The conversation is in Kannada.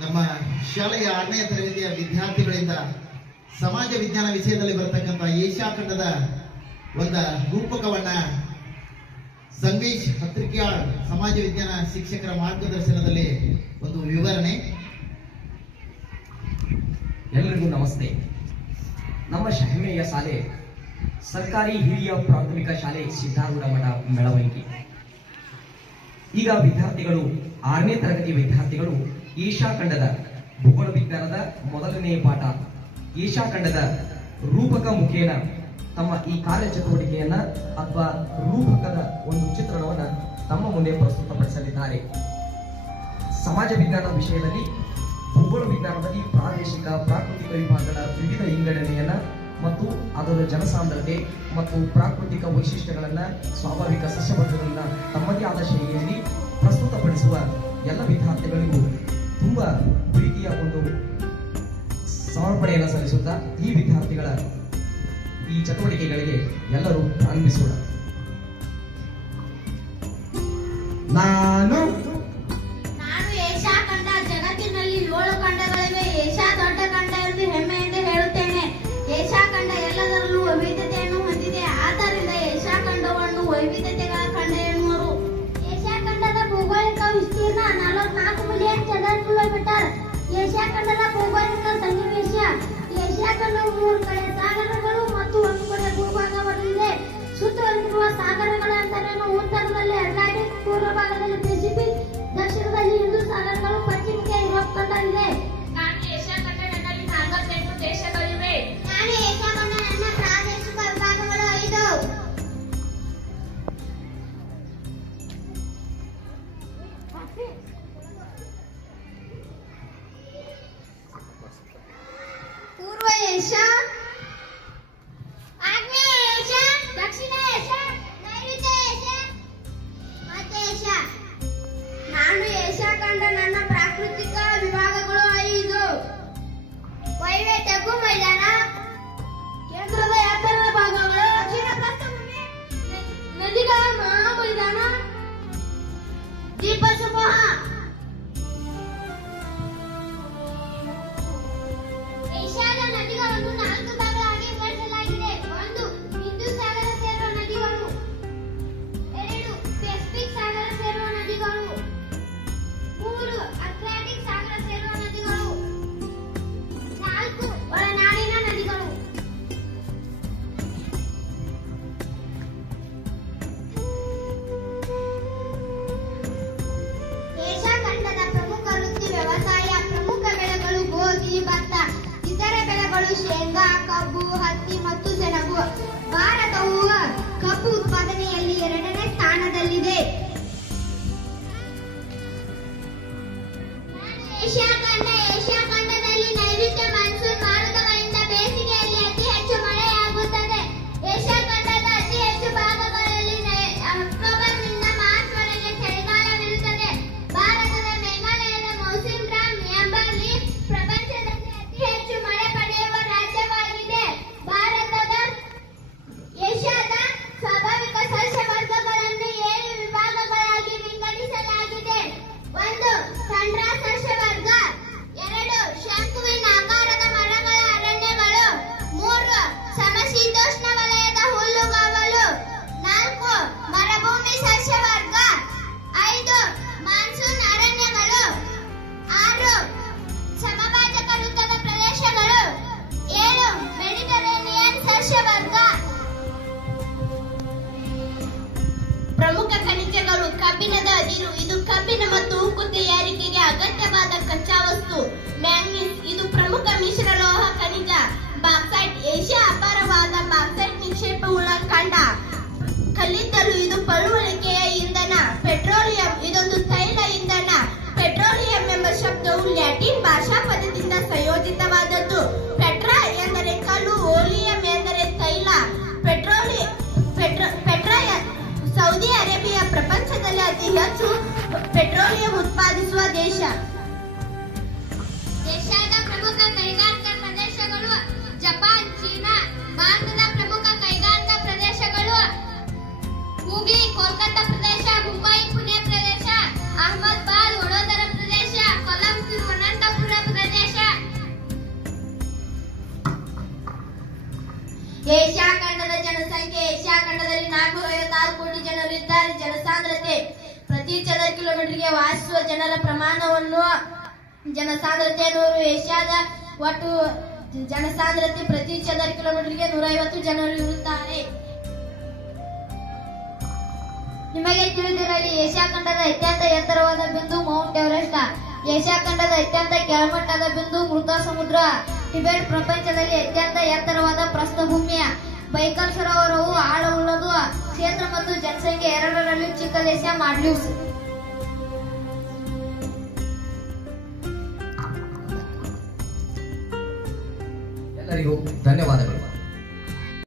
ನಮ್ಮ ಶಾಲೆಯ 6ನೇ ತರಗತಿಯ ವಿದ್ಯಾರ್ಥಿಗಳಿಂದ ಸಮಾಜ ವಿಜ್ಞಾನ ವಿಷಯದಲ್ಲಿ ಬರತಕ್ಕಂಥ ಏಷ್ಯಾ ಖಂಡದ ಒಂದು ರೂಪಕವನ್ನ ಸಂಗೀಶ್ ಹತ್ರಿಕ್ಯಾಳ್ ಸಮಾಜ ವಿಜ್ಞಾನ ಶಿಕ್ಷಕರ ಮಾರ್ಗದರ್ಶನದಲ್ಲಿ ಒಂದು ವಿವರಣೆ. ಎಲ್ಲರಿಗೂ ನಮಸ್ತೆ. ನಮ್ಮ ಹೆಮ್ಮೆಯ ಶಾಲೆ ಸರ್ಕಾರಿ ಹಿರಿಯ ಪ್ರಾಥಮಿಕ ಶಾಲೆ ಸಿದ್ದಾರೂಢ ಮಠ ಮೆಳವಣಿಗೆ. ಈಗ ವಿದ್ಯಾರ್ಥಿಗಳು 6ನೇ ತರಗತಿ ವಿದ್ಯಾರ್ಥಿಗಳು ಏಷ್ಯಾ ಖಂಡದ ಭೂಗೋಳ ವಿಜ್ಞಾನದ ಮೊದಲನೇ ಪಾಠ ಏಷ್ಯಾ ಖಂಡದ ರೂಪಕ ಮುಖೇನ ತಮ್ಮ ಈ ಕಾರ್ಯಚಟುವಟಿಕೆಯನ್ನ ಅಥವಾ ರೂಪಕದ ಒಂದು ಚಿತ್ರಣವನ್ನ ತಮ್ಮ ಮುಂದೆ ಪ್ರಸ್ತುತಪಡಿಸಲಿದ್ದಾರೆ. ಸಮಾಜ ವಿಜ್ಞಾನ ವಿಷಯದಲ್ಲಿ ಭೂಗೋಳ ವಿಜ್ಞಾನದಲ್ಲಿ ಪ್ರಾದೇಶಿಕ ಪ್ರಾಕೃತಿಕ ವಿಭಾಗಗಳ ವಿವಿಧ ವಿಂಗಡಣೆಯನ್ನ ಮತ್ತು ಅದರ ಜನಸಾಂದ್ರತೆ ಮತ್ತು ಪ್ರಾಕೃತಿಕ ವೈಶಿಷ್ಟ್ಯಗಳನ್ನ ಸ್ವಾಭಾವಿಕ ಸಸ್ಯವರ್ಗಗಳನ್ನ ತಮ್ಮದೇ ಆದ ಶೈಲಿಯಲ್ಲಿ ಪ್ರಸ್ತುತಪಡಿಸುವ ಎಲ್ಲ ವಿದ್ಯಾರ್ಥಿಗಳಿಗೂ ತುಂಬಾ ಪ್ರೀತಿಯ ಒಂದು ಸಮರ್ಪಣೆಯನ್ನು ಸಲ್ಲಿಸುತ್ತಾ ಈ ವಿದ್ಯಾರ್ಥಿಗಳ ಈ ಚಟುವಟಿಕೆಗಳಿಗೆ ಎಲ್ಲರೂ ಪ್ರಾರಂಭಿಸೋಣ. ನಾನು ಏಷ್ಯಾ ಖಂಡ. ಜಗತ್ತಿನಲ್ಲಿ 7 ಖಂಡಗಳಿವೆ. ಏಷ್ಯಾ ದೊಡ್ಡ ಖಂಡ ಎಂದು ಹೆಮ್ಮೆಯಿಂದ ಹೇಳುತ್ತೇನೆ. ಏಷ್ಯಾ ಖಂಡ ಎಲ್ಲದರಲ್ಲೂ ವೈವಿಧ್ಯತೆಯನ್ನು ಹೊಂದಿದೆ. ಆದ್ದರಿಂದ ಏಷ್ಯಾ ಖಂಡವನ್ನು ವೈವಿಧ್ಯತೆಗಳ ಖಂಡ ಎನ್ನುವರು. ಏಷ್ಯಾ ಖಂಡದ ಭೌಗೋಳಿಕ ವಿಸ್ತೀರ್ಣ 44 ಮಿಲಿಯನ್ ಚದರ ಕಿಲೋಮೀಟರ್. ಏಷ್ಯಾ ಖಂಡದ ಭೌಗೋಳಿಕ ಸನ್ನಿವೇಶ ಏಷ್ಯಾ ಖಂಡವು 3 ಕಡೆ ಸಾಗರಗಳು ಮತ್ತು 1 ಕಡೆ ಭೂಭಾಗವಿದೆ. ಸುತ್ತುವರಿದಿರುವ ಸಾಗರಗಳ ಅಂತರೇನು? ಉತ್ತರದಲ್ಲಿ ಅಟ್ಲಾಂಟಿಕ್, ಪೂರ್ವ ಭಾಗದಲ್ಲಿ ಪೆಸಿಫಿಕ್, ದಕ್ಷಿಣದಲ್ಲಿ ಹಿಂದೂ ಸಾಗರಗಳು, ಪಶ್ಚಿಮಕ್ಕೆ ಯುರೋಪ್ ಖಂಡ ಇದೆ. ನಾನು ಏಷ್ಯಾ ಖಂಡದಲ್ಲಿ 48 ದೇಶಗಳಿವೆ. ನಾನು ಏಷ್ಯಾ ಖಂಡ. ನನ್ನ ಪ್ರಾದೇಶಿಕ ವಿಭಾಗಗಳು 5. ಪೂರ್ವ ಏಷ್ಯಾ, ಆಗ್ನೇಯ ಏಷ್ಯಾ, ದಕ್ಷಿಣ ಏಷ್ಯಾ, ನೈಋತ್ಯ ಏಷ್ಯಾ, ಮಧ್ಯ ಏಷ್ಯಾ. ನಾನು ಏಷ್ಯಾ ಖಂಡ. ನನ್ನ ಪ್ರಾಕೃತಿಕ ವಿಭಾಗಗಳು 5. ವೈವೆ ತಗ್ಗು ಮೈದಾನ, ಕೇಂದ್ರದ ಎತ್ತರದ ಭಾಗಗಳು, ದಕ್ಷಿಣ ಪ್ರಸ್ಥಭೂಮಿ, ನದಿಗಳ ಮಹಾ ಮೈದಾನ, ದ್ವೀಪ ಸಮೂಹ. ಏಷ್ಯಾದ ನದಿಗಳನ್ನು 4 ಭಾಗಗಳಾಗಿ ವಿಭಜಿಸಲಾಗಿದೆ. 1. ಹಿಂದೂ ಸಾಗರ ಸೇರುವ ನದಿಗಳು. 2. ಪೆಸಿಫಿಕ್ ಸಾಗರ ಸೇರುವ ನದಿಗಳು. 3. ಅಟ್ಲಾಂಟಿಕ್ ಸಾಗರ ಸೇರುವ ನದಿಗಳು. 4. ಒಳನಾಡಿನ ನದಿಗಳು. ಏಷ್ಯಾ ಖಂಡದ ಪ್ರಮುಖ ವೃತ್ತಿ ವ್ಯವಸಾಯ. ಪ್ರಮುಖ ಬೆಳೆಗಳು ಗೋಧಿ, ಭತ್ತ. ಇತರೆ ಬೆಳೆಗಳು ಶೇಂಗಾ, ಕಬ್ಬು, ಹತ್ತಿ ಮತ್ತು ಸೆಣಬು. ಭಾರತವು ಕಬ್ಬು ಉತ್ಪಾದನೆಯಲ್ಲಿ 2ನೇ ಸ್ಥಾನದಲ್ಲಿದೆ. ಏಷ್ಯಾ ಖಂಡ. ಏಷ್ಯಾ ಖಂಡದಲ್ಲಿ ನೈಋತ್ಯ ಮಾನ್ಸೂನ್ ಮಾರುತಗಳಿಂದ ಬೇಸಿಗೆಯಲ್ಲಿ ಅತಿ ಹೆಚ್ಚು ಮಳೆಯಾಗುತ್ತದೆ. ಏಷ್ಯಾ ಖಂಡದ ಅತಿ ಹೆಚ್ಚು ಭಾಗಗಳಲ್ಲಿ ಅಕ್ಟೋಬರ್ನಿಂದ ಮಾರ್ಚ್ ವರೆಗೆ ಚಳಿಗಾಲವಿರುತ್ತದೆ. ಭಾರತದ ಮೇಘಾಲಯದ ಮೌಸಿನ್ ರಾಮ್ ಎಂಬಲ್ಲಿ ಪ್ರಪಂಚದಲ್ಲಿ ಅತಿ ಹೆಚ್ಚು ಮಳೆ ಪಡೆಯುವ ರಾಜ್ಯವಾಗಿದೆ. ಏಷ್ಯಾದ ಸ್ವಾಭಾವಿಕ ಸಸ್ಯವರ್ಗಗಳನ್ನು 7 ವಿಭಾಗಗಳಾಗಿ ವಿಂಗಡಿಸಲಾಗಿದೆ. 1. ಖಂಡ್ರ ಸಸ್ಯವರ್ಗ. 2. ಶಂಕುವಿನ ಆಕಾರದ ಮರಗಳ ಅರಣ್ಯಗಳು. 3. ಸಮಶೀತೋಷ್ಣ ವಲಯದ ಹುಲ್ಲುಗಾವಲು. 4. ಮರುಭೂಮಿ ಸಸ್ಯವರ್ಗ. 5. ಮಾನ್ಸೂನ್ ಅರಣ್ಯಗಳು. 6. ಸಮಭಾಜಕ ವೃತ್ತದ ಪ್ರದೇಶಗಳು. 7. ಮೆಡಿಟರೇನಿಯನ್ ಸಸ್ಯವರ್ಗ. ಪ್ರಮುಖ ಖನಿಜಗಳು. ಕಬ್ಬಿಣದ ಅದಿರು. ಇದು ಕಬ್ಬಿಣ ಮತ್ತು ಉಕ್ಕು ತಯಾರಿಕೆಗೆ ಅಗತ್ಯವಾದ ಕಚ್ಚಾ ವಸ್ತು. ಮ್ಯಾಂಗನೀಸ್. ಇದು ಪ್ರಮುಖ ಮಿಶ್ರಲೋಹ ಖನಿಜ. ಬಾಕ್ಸೈಟ್. ಏಷ್ಯಾ ಅಪಾರವಾದ ಬಾಕ್ಸೈಟ್ ನಿಕ್ಷೇಪವುಳ್ಳ ಖಂಡ. ಕಲ್ಲಿದ್ದಲು. ಇದು ಪಳುವಳಿಕೆಯ ಇಂಧನ. ಪೆಟ್ರೋಲಿಯಂ. ಇದೊಂದು ತೈಲ ಇಂಧನ. ಪೆಟ್ರೋಲಿಯಂ ಎಂಬ ಶಬ್ದವು ಲ್ಯಾಟಿನ್ ಭಾಷಾ ಪದದಿಂದ ಸಂಯೋಜಿತವಾದದ್ದು. ಪೆಟ್ರಾ ಎಂದರೆ ಕಲ್ಲು, ಓಲಿಯಂ ಎಂದರೆ ತೈಲ. ಸೌದಿ ಅರೇಬಿಯಾ ಪ್ರಪಂಚದಲ್ಲಿ ಅತಿ ಹೆಚ್ಚು ಪೆಟ್ರೋಲಿಯಂ ಉತ್ಪಾದಿಸುವ ದೇಶ. ಏಷ್ಯಾದ ಪ್ರಮುಖ ಕೈಗಾರಿಕಾ ಪ್ರದೇಶಗಳು. Japan, China. ಭಾರತದ ಪ್ರಮುಖ ಕೈಗಾರಿಕಾ ಪ್ರದೇಶಗಳು. ಹುಬ್ಳಿ, ಕೋಲ್ಕತ್ತಾ ಪ್ರದೇಶ. ಮುಂಬೈ, ಪುಣೆ ಪ್ರದೇಶ. ಅಹಮದಾಬಾದ್, ವಡೋದರ ಪ್ರದೇಶ. ಕೊಲಂ, ತಿರುವನಂತಪುರ ವಾಸಿಸುವ ಜನರ ಪ್ರಮಾಣವನ್ನು ಜನಸಾಂದ್ರತೆಯನ್ನು ಏಷ್ಯಾದ ಒಟ್ಟು ಜನಸಾಂದ್ರತೆ ಪ್ರತಿ ಚದರ ಕಿಲೋಮೀಟರ್ಗೆ 150 ಜನರು ಇರುತ್ತಾರೆ. ನಿಮಗೆ ತಿಳಿದಿರಲಿ, ಏಷ್ಯಾ ಖಂಡದ ಅತ್ಯಂತ ಎತ್ತರವಾದ ಬಿಂದು ಮೌಂಟ್ ಎವರೆಸ್ಟ್. ಏಷ್ಯಾ ಖಂಡದ ಅತ್ಯಂತ ಕೆಳಮಟ್ಟದ ಬಿಂದು ಮೃತ ಸಮುದ್ರ. ಟಿಬೆಟ್ ಪ್ರಪಂಚದಲ್ಲಿ ಅತ್ಯಂತ ಎತ್ತರವಾದ ಪ್ರಸ್ಥಭೂಮಿಯ. ಬೈಕಲ್ ಸರೋವರವು ಆಳವುಳ್ಳದು. ಕ್ಷೇತ್ರ ಮತ್ತು ಜನಸಂಖ್ಯೆ ಎರಡರಲ್ಲೂ ಚಿಕ್ಕ ದೇಶ ಮಾಲ್ಡೀವ್ಸ್. ಎಲ್ಲರಿಗೂ ಧನ್ಯವಾದಗಳು.